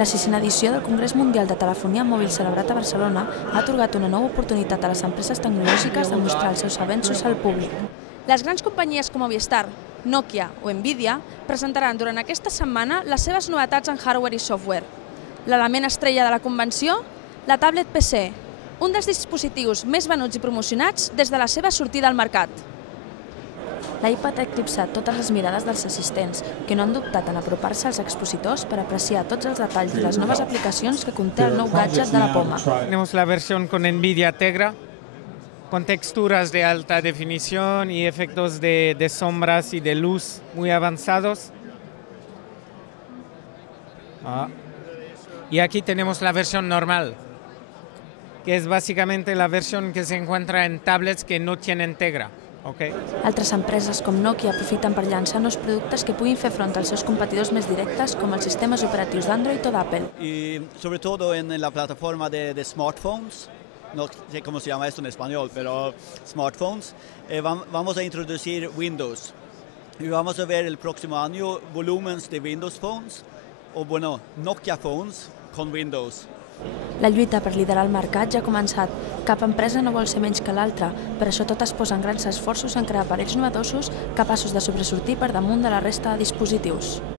La 6ª edició del Congrés Mundial de Telefonia Mòbil celebrat a Barcelona ha atorgat una nova oportunitat a les empreses tecnològiques de mostrar els seus avenços al públic. Les grans companyies com Movistar, Nokia o Nvidia presentaran durant aquesta setmana les seves novetats en hardware i software. L'element estrella de la convenció, la tablet PC, un dels dispositius més venuts i promocionats des de la seva sortida al mercat. L'iPad ha eclipsat totes les mirades dels assistents, que no han dubtat en apropar-se als expositors per apreciar tots els detalls i les noves aplicacions que conté el nou gadget de la poma. Tenemos la versión con Nvidia Tegra, con texturas de alta definición y efectos de sombras y de luz muy avanzados. Y aquí tenemos la versión normal, que es básicamente la versión que se encuentra en tablets que no tienen Tegra. Altres empreses com Nokia aprofiten per llançar nous productes que puguin fer front als seus competidors més directes com els sistemes operatius d'Android o d'Apple. Y sobre todo en la plataforma de smartphones, no sé cómo se llama esto en español, pero smartphones, vamos a introducir Windows. Y vamos a ver el próximo año volúmenes de Windows Phones, o bueno, Nokia Phones con Windows. La lluita per liderar el mercat ja ha començat. Cap empresa no vol ser menys que l'altra, per això totes posen grans esforços en crear aparells novedosos capaços de sobresortir per damunt de la resta de dispositius.